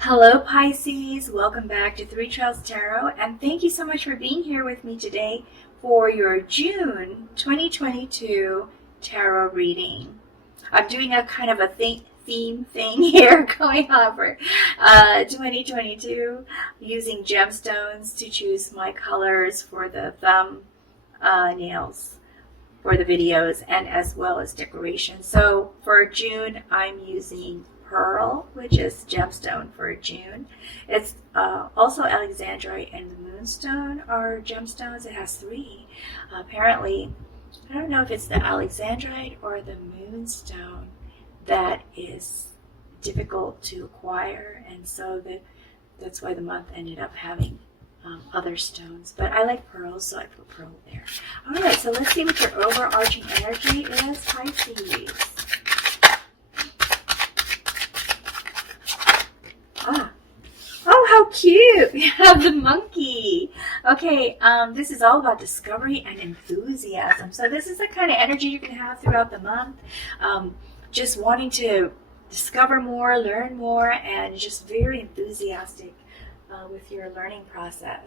Hello Pisces, welcome back to Three Trails Tarot, and thank you so much for being here with me today for your June 2022 tarot reading. I'm doing a kind of a theme thing here going on for 2022, using gemstones to choose my colors for the thumb nails for the videos, and as well as decoration. So for June, I'm using pearl, which is gemstone for June. It's also alexandrite and the moonstone are gemstones. It has three. Apparently, I don't know if it's the alexandrite or the moonstone that is difficult to acquire, and so that's why the month ended up having other stones. But I like pearls, so I put pearl there. All right, so let's see what your overarching energy is, Pisces. Oh, how cute! We have the monkey. Okay, this is all about discovery and enthusiasm. So this is the kind of energy you can have throughout the month. Just wanting to discover more, learn more, and just very enthusiastic with your learning process.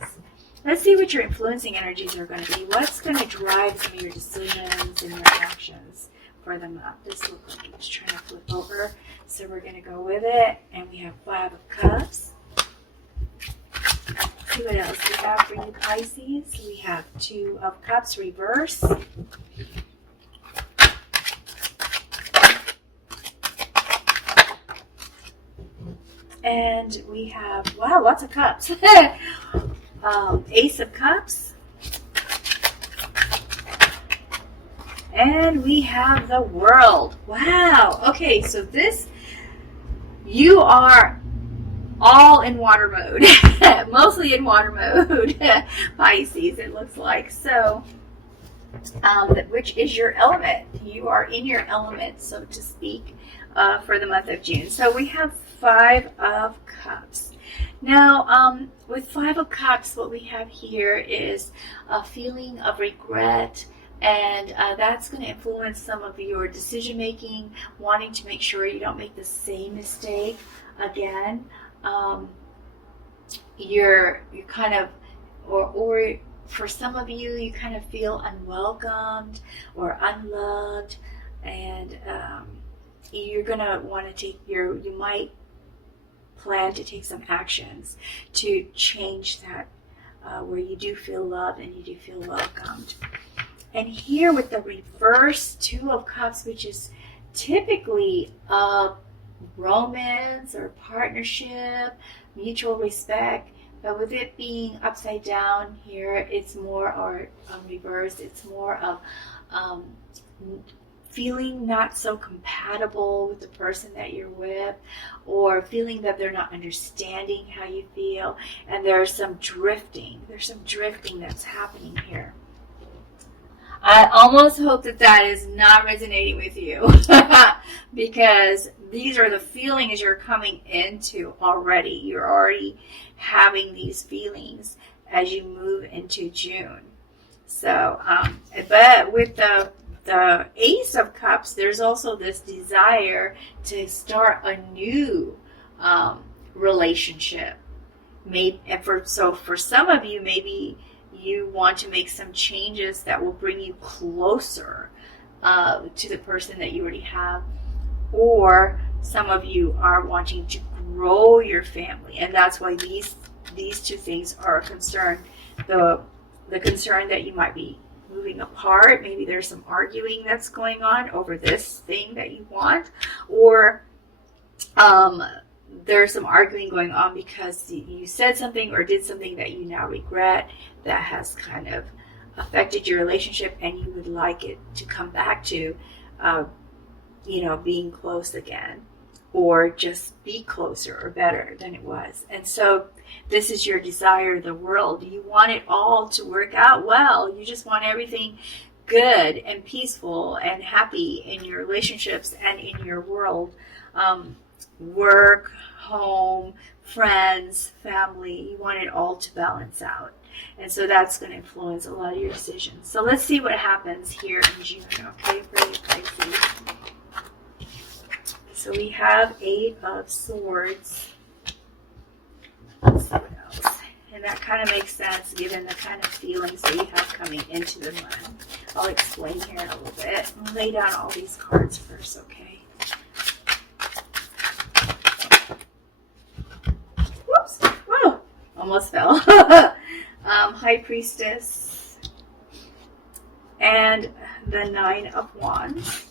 Let's see what your influencing energies are going to be. What's going to drive some of your decisions and your actions for the month? This looks like it's trying to flip over. So we're going to go with it. And we have 5 of Cups. Let's see what else we have for you, Pisces. We have 2 of Cups reverse. And we have, wow, lots of cups. Ace of Cups. And we have the World. Wow. Okay, so this, you are all in water mode. Mostly in water mode, Pisces, it looks like. So, which is your element? You are in your element, so to speak, for the month of June. So we have 5 of Cups. Now, with 5 of Cups, what we have here is a feeling of regret, and that's going to influence some of your decision making, wanting to make sure you don't make the same mistake again. You're kind of, or for some of you, you kind of feel unwelcomed or unloved, and you're going to want to take you might plan to take some actions to change that, where you do feel loved and you do feel welcomed. And here with the reverse 2 of Cups, which is typically a romance or partnership, mutual respect, but with it being upside down here, it's more, or reverse, it's more of feeling not so compatible with the person that you're with, or feeling that they're not understanding how you feel, and there's some drifting that's happening here. I almost hope that is not resonating with you because these are the feelings you're coming into already. You're already having these feelings as you move into June. So, but with the Ace of Cups, there's also this desire to start a new relationship. For some of you, maybe you want to make some changes that will bring you closer to the person that you already have, or some of you are wanting to grow your family, and that's why these 2 things are a concern. The concern that you might be moving apart, maybe there's some arguing that's going on over this thing that you want, or there's some arguing going on because you said something or did something that you now regret, that has kind of affected your relationship, and you would like it to come back to, being close again, or just be closer or better than it was. And so this is your desire, the World. You want it all to work out well. You just want everything good and peaceful and happy in your relationships and in your world. Work, home, friends, family, you want it all to balance out. And so that's going to influence a lot of your decisions. So let's see what happens here in June, okay, for you Pisces. So we have 8 of Swords. And that kind of makes sense given the kind of feelings that you have coming into the month. I'll explain here in a little bit. I'll lay down all these cards first, okay? Whoops! Whoa! Almost fell. High Priestess and the Nine of Wands,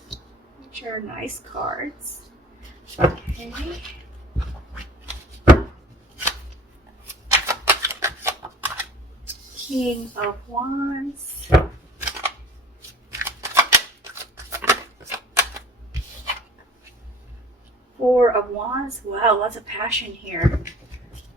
which are nice cards. Okay. King of Wands. Four of Wands. Wow, lots of passion here.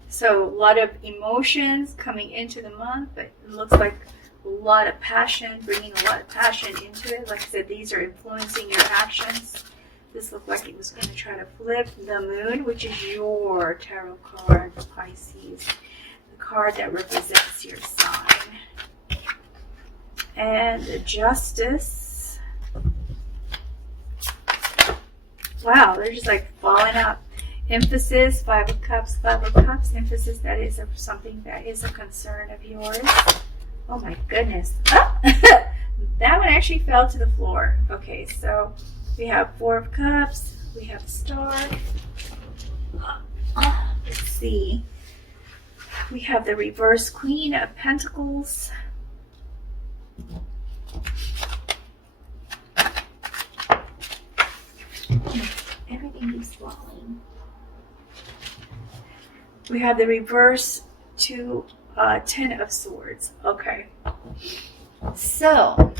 So a lot of emotions coming into the month, but it looks like a lot of passion, bringing a lot of passion into it. Like I said, these are influencing your actions. This looked like it was going to try to flip the Moon, which is your tarot card, Pisces. The card that represents your sign. And the Justice. Wow, they're just like falling out. Emphasis, Five of Cups, emphasis, that is something that is a concern of yours. Oh my goodness. Oh, that one actually fell to the floor. Okay, so we have Four of Cups, we have Star. Let's see. We have the reverse Queen of Pentacles. Everything keeps falling. We have the reverse Ten of Swords. Okay. So,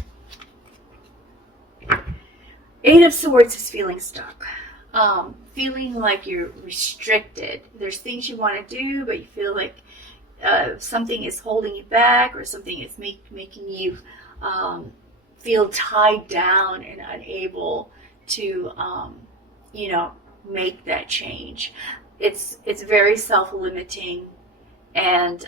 Eight of Swords is feeling stuck. Feeling like you're restricted. There's things you want to do, but you feel like something is holding you back, or something is making you feel tied down and unable to, make that change. It's very self-limiting, and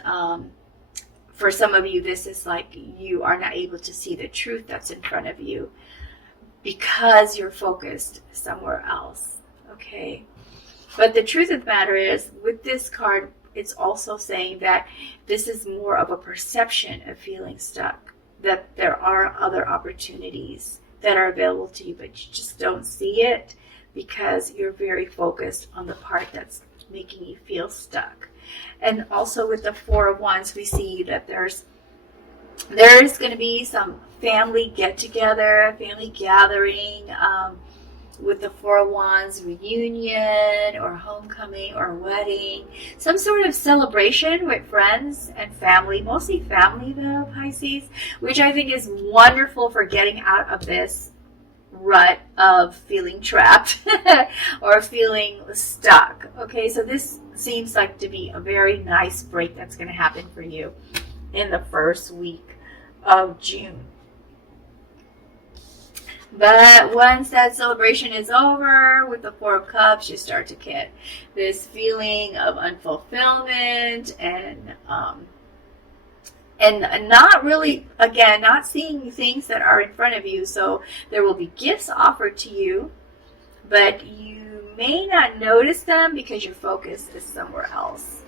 for some of you, this is like you are not able to see the truth that's in front of you because you're focused somewhere else. Okay, but the truth of the matter is, with this card, it's also saying that this is more of a perception of feeling stuck, that there are other opportunities that are available to you, but you just don't see it because you're very focused on the part that's making you feel stuck. And also with the Four of Wands, we see that there is going to be some family get-together, family gathering, with the Four of Wands, reunion or homecoming or wedding, some sort of celebration with friends and family, mostly family though, Pisces, which I think is wonderful for getting out of this rut of feeling trapped or feeling stuck. Okay, so this seems like to be a very nice break that's going to happen for you in the first week of June. But once that celebration is over with the Four of Cups, you start to get this feeling of unfulfillment and not really, again, not seeing things that are in front of you. So there will be gifts offered to you, but you may not notice them because your focus is somewhere else.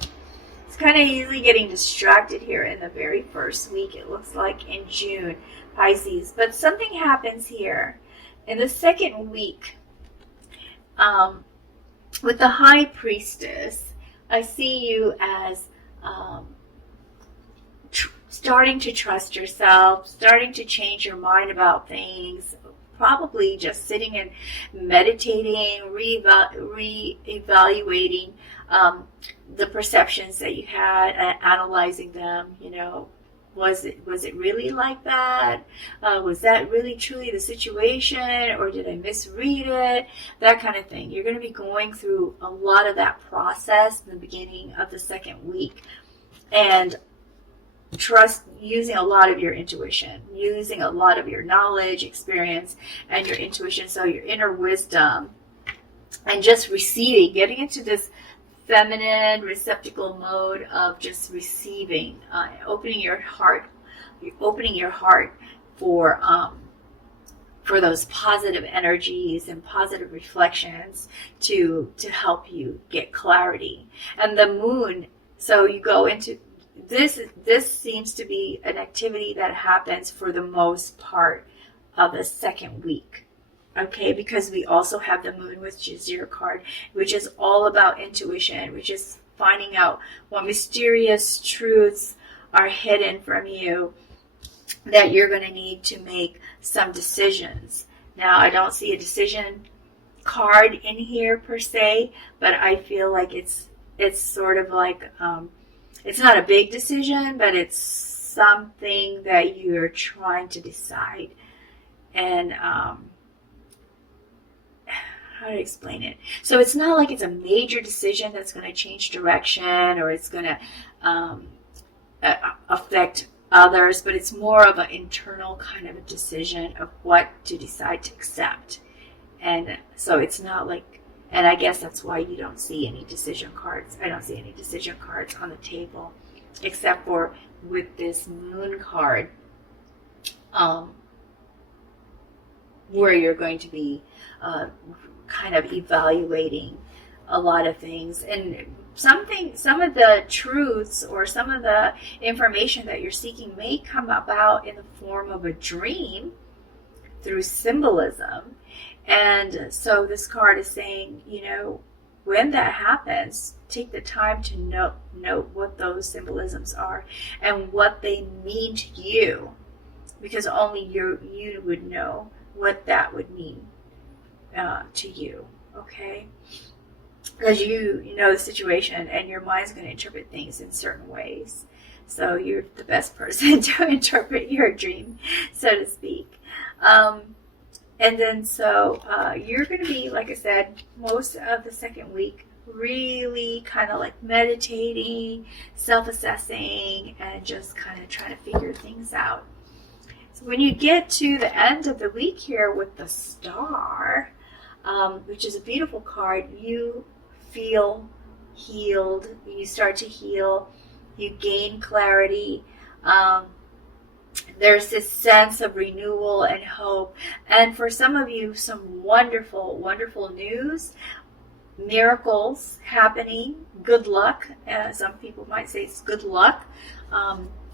It's kind of easily getting distracted here in the very first week, it looks like, in June, Pisces. But something happens here in the second week. With the High Priestess, I see you as starting to trust yourself, starting to change your mind about things, probably just sitting and meditating, re-evaluating the perceptions that you had, analyzing them. Was it really like that? Was that really truly the situation, or did I misread it? That kind of thing. You're going to be going through a lot of that process in the beginning of the second week, and using a lot of your intuition, using a lot of your knowledge, experience, and your intuition, so your inner wisdom, and just receiving, getting into this feminine receptacle mode of just receiving, opening your heart for those positive energies and positive reflections to help you get clarity. And the Moon, so you go into this seems to be an activity that happens for the most part of the second week. Okay, because we also have the moon, which is your card, which is all about intuition, which is finding out what mysterious truths are hidden from you that you're going to need to make some decisions. Now, I don't see a decision card in here per se, but I feel like it's sort of like, it's not a big decision, but it's something that you're trying to decide. And how to explain it? So it's not like it's a major decision that's going to change direction or it's going to affect others, but it's more of an internal kind of a decision of what to decide to accept. And so it's not like, and I guess that's why you don't see any decision cards. I don't see any decision cards on the table, except for with this moon card, where you're going to be kind of evaluating a lot of things, and some of the truths or some of the information that you're seeking may come about in the form of a dream through symbolism. And so this card is saying, when that happens, take the time to note what those symbolisms are and what they mean to you, because only you would know what that would mean to you. Okay, because you know the situation and your mind's going to interpret things in certain ways. So you're the best person to interpret your dream, so to speak. And then so you're going to be, like I said, most of the second week really kind of like meditating, self-assessing, and just kind of trying to figure things out. So when you get to the end of the week here with the star, which is a beautiful card, you feel healed. You start to heal. You gain clarity. There's this sense of renewal and hope. And for some of you, some wonderful, wonderful news, miracles happening, good luck. Some people might say it's good luck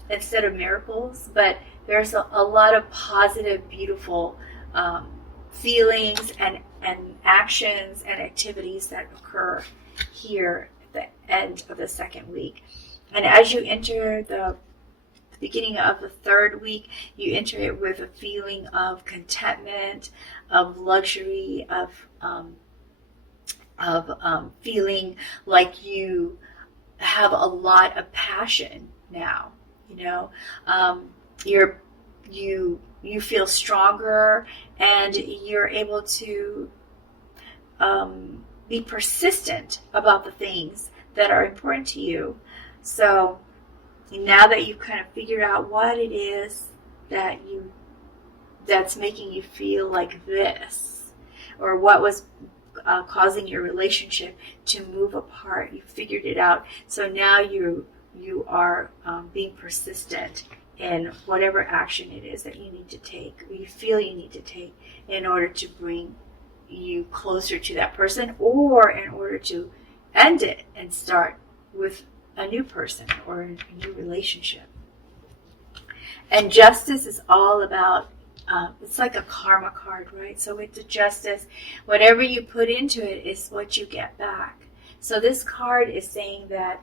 instead of miracles. But there's a lot of positive, beautiful feelings and actions and activities that occur here at the end of the second week. And as you enter the beginning of the third week, you enter it with a feeling of contentment, of luxury, of feeling like you have a lot of passion now. You feel stronger, and you're able to be persistent about the things that are important to you. So now that you've kind of figured out what it is that's making you feel like this, or what was causing your relationship to move apart, you figured it out. So now you are being persistent in whatever action it is that you need to take, or you feel you need to take, in order to bring you closer to that person, or in order to end it and start with a new person or a new relationship. And justice is all about, it's like a karma card, right? So with the justice, whatever you put into it is what you get back. So this card is saying that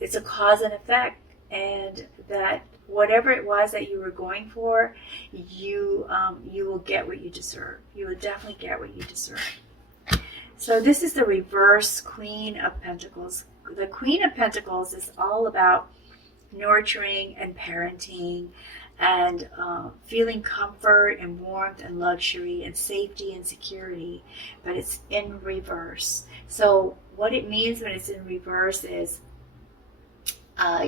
it's a cause and effect, and that whatever it was that you were going for, you will get what you deserve. You will definitely get what you deserve. So this is the reverse Queen of Pentacles. The Queen of Pentacles is all about nurturing and parenting and feeling comfort and warmth and luxury and safety and security, but it's in reverse. So what it means when it's in reverse is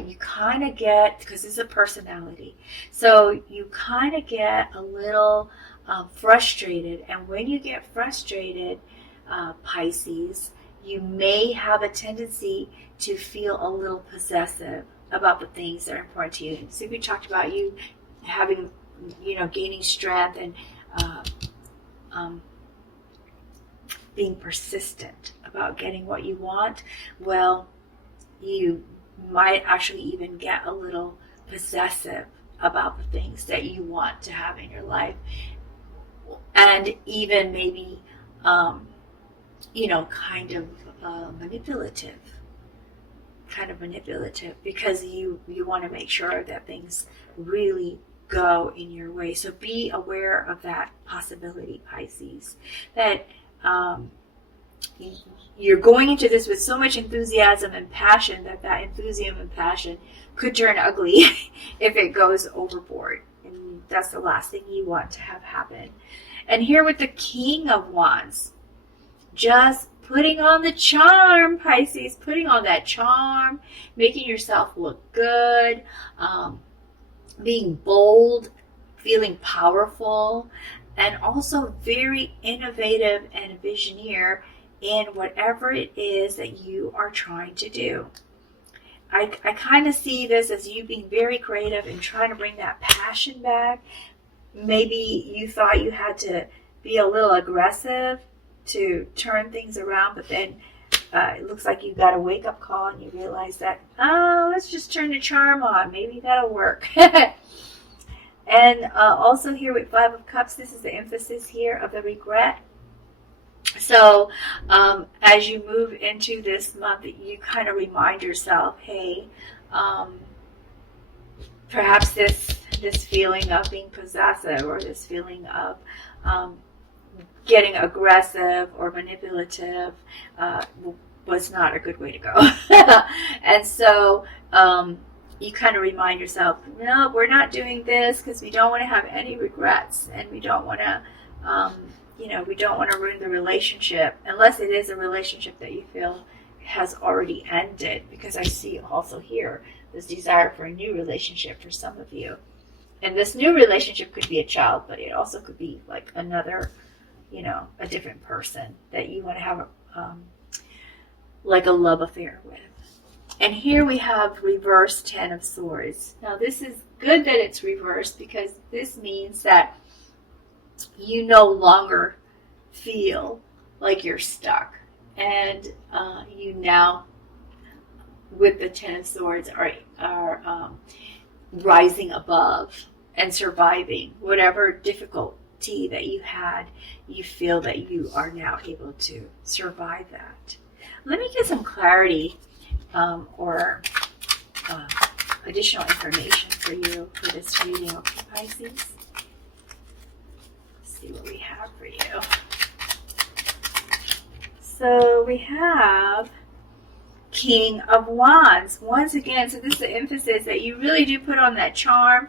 you kind of get, because it's a personality, so you kind of get a little frustrated. And when you get frustrated, Pisces, you may have a tendency to feel a little possessive about the things that are important to you. So we talked about you having, gaining strength and being persistent about getting what you want. Well, you might actually even get a little possessive about the things that you want to have in your life, and even maybe kind of manipulative, because you want to make sure that things really go in your way. So be aware of that possibility, Pisces, that you're going into this with so much enthusiasm and passion that enthusiasm and passion could turn ugly if it goes overboard. And that's the last thing you want to have happen. And here with the King of Wands, just putting on the charm, Pisces, putting on that charm, making yourself look good, being bold, feeling powerful, and also very innovative and visionary in whatever it is that you are trying to do. I kind of see this as you being very creative and trying to bring that passion back. Maybe you thought you had to be a little aggressive to turn things around, but then it looks like you got a wake-up call and you realize that, let's just turn the charm on. Maybe that'll work. And also here with Five of Cups, this is the emphasis here of the regret. So as you move into this month, you kind of remind yourself, hey, perhaps this feeling of being possessive, or this feeling of getting aggressive or manipulative was not a good way to go. And so you kind of remind yourself, no, we're not doing this because we don't want to have any regrets, and we don't want to we don't want to ruin the relationship, unless it is a relationship that you feel has already ended, because I see also here this desire for a new relationship for some of you. And this new relationship could be a child, but it also could be like another, a different person that you want to have like a love affair with. And here we have reverse Ten of Swords. Now this is good that it's reversed, because this means that you no longer feel like you're stuck, and you now, with the Ten of Swords, are rising above and surviving whatever difficulty that you had. You feel that you are now able to survive that. Let me get some clarity or additional information for you for this reading, okay, Pisces? See what we have for you. So we have King of Wands once again. So this is the emphasis that you really do put on that charm,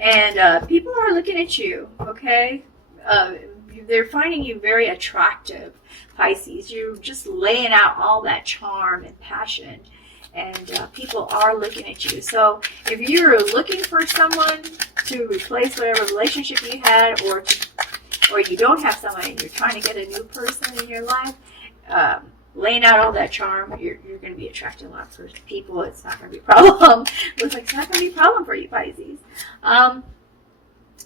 and people are looking at you. Okay, they're finding you very attractive, Pisces. You're just laying out all that charm and passion, and people are looking at you. So if you're looking for someone to replace whatever relationship you had, or you don't have someone and you're trying to get a new person in your life, laying out all that charm, you're going to be attracting lots of people. It's not going to be a problem. Looks like it's not going to be a problem for you, Pisces.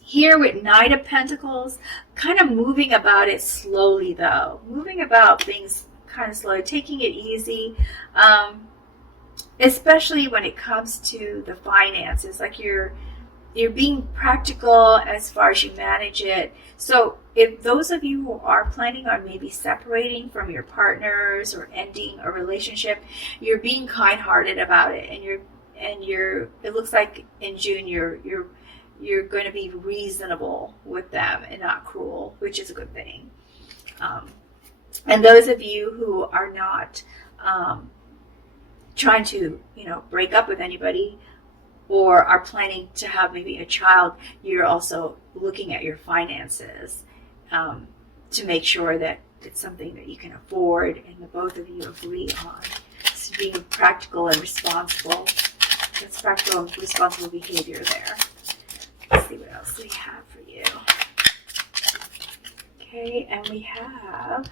Here with Knight of Pentacles, kind of moving about it slowly though. Moving about things kind of slowly, taking it easy. Especially when it comes to the finances, like you're being practical as far as you manage it. So if those of you who are planning on maybe separating from your partners or ending a relationship, you're being kind-hearted about it, and you're it looks like in June you're going to be reasonable with them and not cruel, which is a good thing. And those of you who are not trying to, break up with anybody, or are planning to have maybe a child, you're also looking at your finances to make sure that it's something that you can afford and the both of you agree on. So being practical and responsible. That's practical and responsible behavior there. Let's see what else we have for you. Okay, and we have,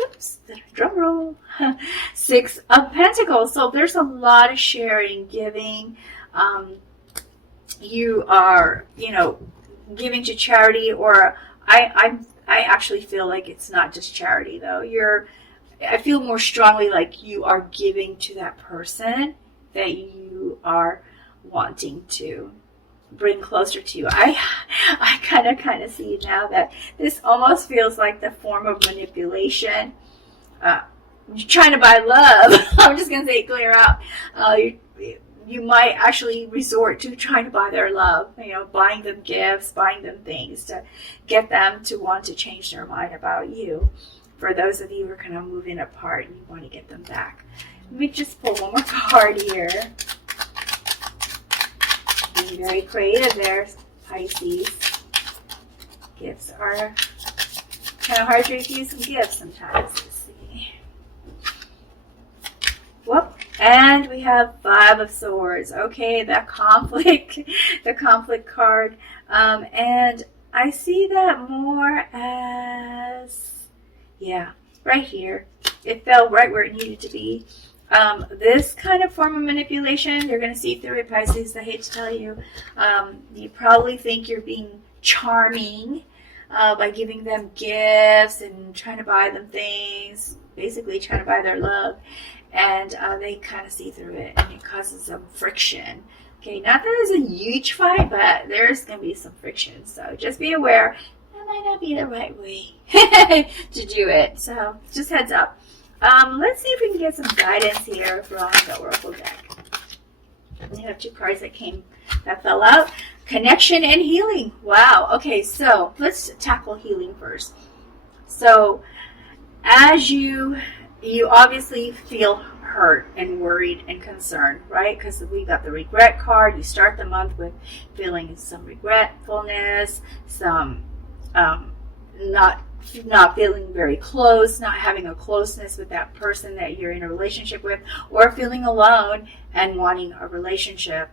oops, drum roll, Six of Pentacles. So there's a lot of sharing, giving. You are, giving to charity, or I actually feel like it's not just charity though. I feel more strongly like you are giving to that person that you are wanting to bring closer to you. I kind of see now that this almost feels like the form of manipulation. You're trying to buy love. I'm just going to say clear out. You might actually resort to trying to buy their love, buying them gifts, buying them things to get them to want to change their mind about you. For those of you who are kind of moving apart and you want to get them back. Let me just pull one more card here. Being very creative there, Pisces. Gifts are kind of hard to refuse some gifts sometimes. Let's see. Whoop. And we have 5 of Swords. Okay, that conflict, the conflict card. And I see that more as, yeah, right here. It fell right where it needed to be. This kind of form of manipulation, you're going to see through it, Pisces. I hate to tell you. You probably think you're being charming by giving them gifts and trying to buy them things, basically trying to buy their love. And they kind of see through it, and it causes some friction. Okay, not that it's a huge fight, but there's going to be some friction. So just be aware, that might not be the right way to do it. So just heads up. Let's see if we can get some guidance here from the Oracle deck. We have 2 cards that fell out. Connection and healing. Wow. Okay, so let's tackle healing first. So as you obviously feel hurt and worried and concerned, right? Because we got the regret card. You start the month with feeling some regretfulness, some not feeling very close, not having a closeness with that person that you're in a relationship with, or feeling alone and wanting a relationship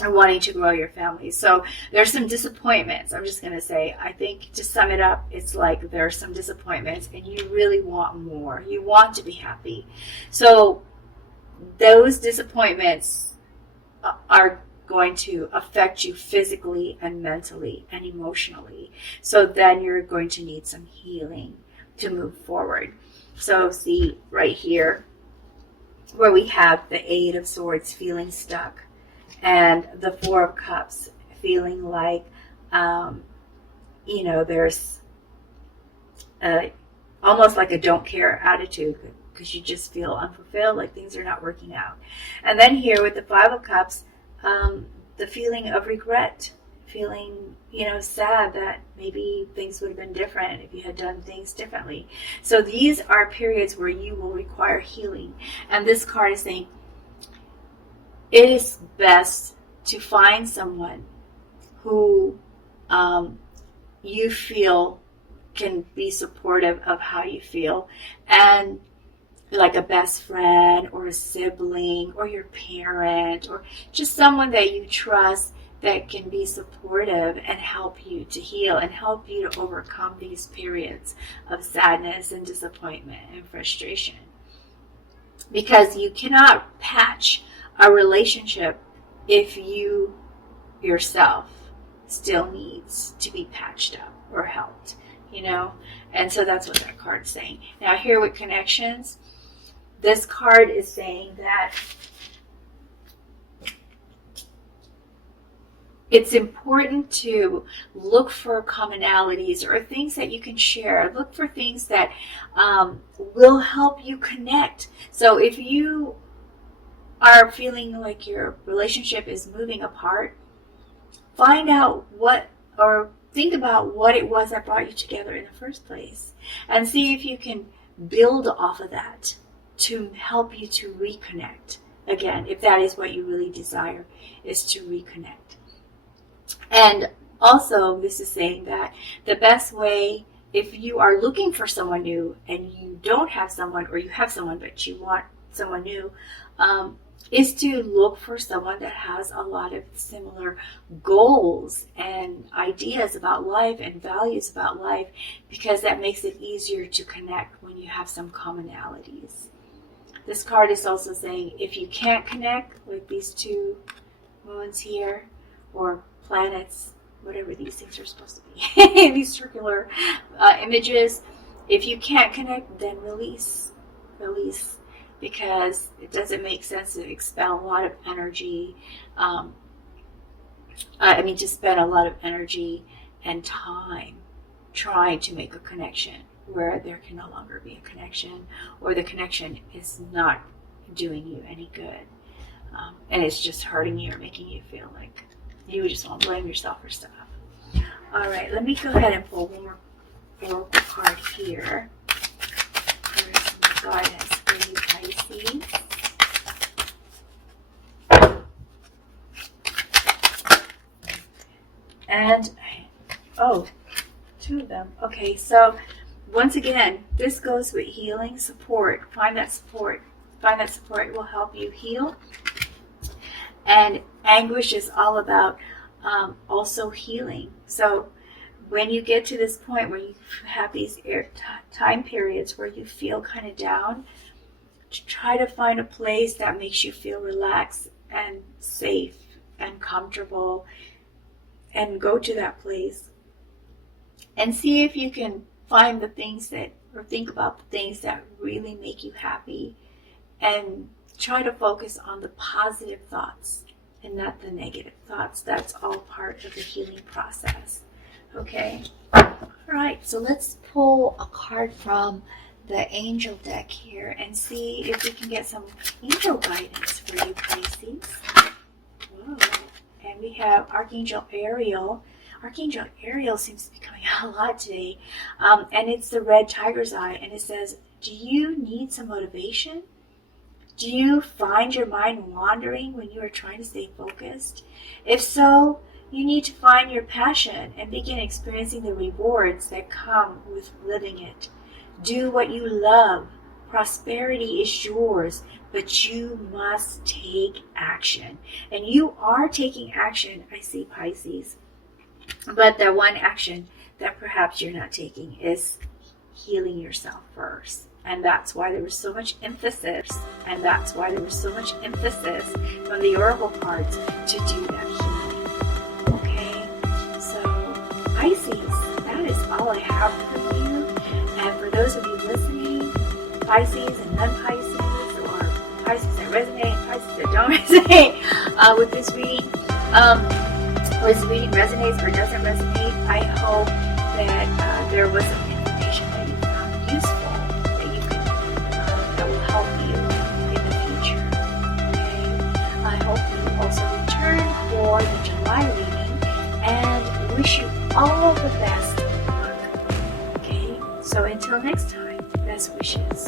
and wanting to grow your family. So there's some disappointments. I'm just going to say, I think to sum it up, it's like there's some disappointments and you really want more. You want to be happy. So those disappointments are going to affect you physically and mentally and emotionally. So then you're going to need some healing to move forward. So see right here where we have the 8 of Swords feeling stuck, and the 4 of Cups feeling like, there's almost like a don't care attitude because you just feel unfulfilled, like things are not working out. And then here with the 5 of Cups, the feeling of regret, feeling, sad that maybe things would have been different if you had done things differently. So these are periods where you will require healing. And this card is saying, it is best to find someone who you feel can be supportive of how you feel, and like a best friend or a sibling or your parent or just someone that you trust that can be supportive and help you to heal and help you to overcome these periods of sadness and disappointment and frustration. Because you cannot patch a relationship if you yourself still needs to be patched up or helped, and so that's what that card's saying. Now here with connections, this card is saying that it's important to look for commonalities or things that you can share. Look for things that will help you connect. So if you are feeling like your relationship is moving apart, find out think about what it was that brought you together in the first place, and see if you can build off of that to help you to reconnect again, if that is what you really desire, is to reconnect. And also, this is saying that the best way, if you are looking for someone new and you don't have someone, or you have someone but you want someone new, is to look for someone that has a lot of similar goals and ideas about life and values about life, because that makes it easier to connect when you have some commonalities. This card is also saying if you can't connect with these 2 moons here, or planets, whatever these things are supposed to be, these circular images, If you can't connect, then release. Release, because it doesn't make sense to expel a lot of energy. To spend a lot of energy and time trying to make a connection where there can no longer be a connection, or the connection is not doing you any good. And it's just hurting you or making you feel like you just want to blame yourself for stuff. All right, let me go ahead and pull one more oracle card here. There's some guidance for you, Pisces. And, two of them. Okay, so once again, this goes with healing, support. Find that support. Find that support will help you heal. And anguish is all about also healing. So when you get to this point where you have these time periods where you feel kind of down, try to find a place that makes you feel relaxed and safe and comfortable, and go to that place and see if you can find the things that, or think about the things that really make you happy, and try to focus on the positive thoughts and not the negative thoughts. That's all part of the healing process. Okay? All right, so let's pull a card from the angel deck here and see if we can get some angel guidance for you, Pisces. Whoa. And we have Archangel Ariel. Archangel Ariel seems to be coming out a lot today. And it's the red tiger's eye. And it says, do you need some motivation? Do you find your mind wandering when you are trying to stay focused? If so, you need to find your passion and begin experiencing the rewards that come with living it. Do what you love. Prosperity is yours, but you must take action. And you are taking action, I see, Pisces. But the one action that perhaps you're not taking is healing yourself first. And that's why there was so much emphasis. And that's why there was so much emphasis from the oracle cards to do that healing. Okay? So, Pisces, that is all I have for you. And for those of you listening, Pisces and non-Pisces, or Pisces that resonate and Pisces that don't resonate with this reading, or this reading resonates or doesn't resonate, I hope that there was some information that you found useful, that you can, that will help you in the future. Okay? I hope you also return for the July reading, and wish you all the best luck. Okay? So until next time, best wishes.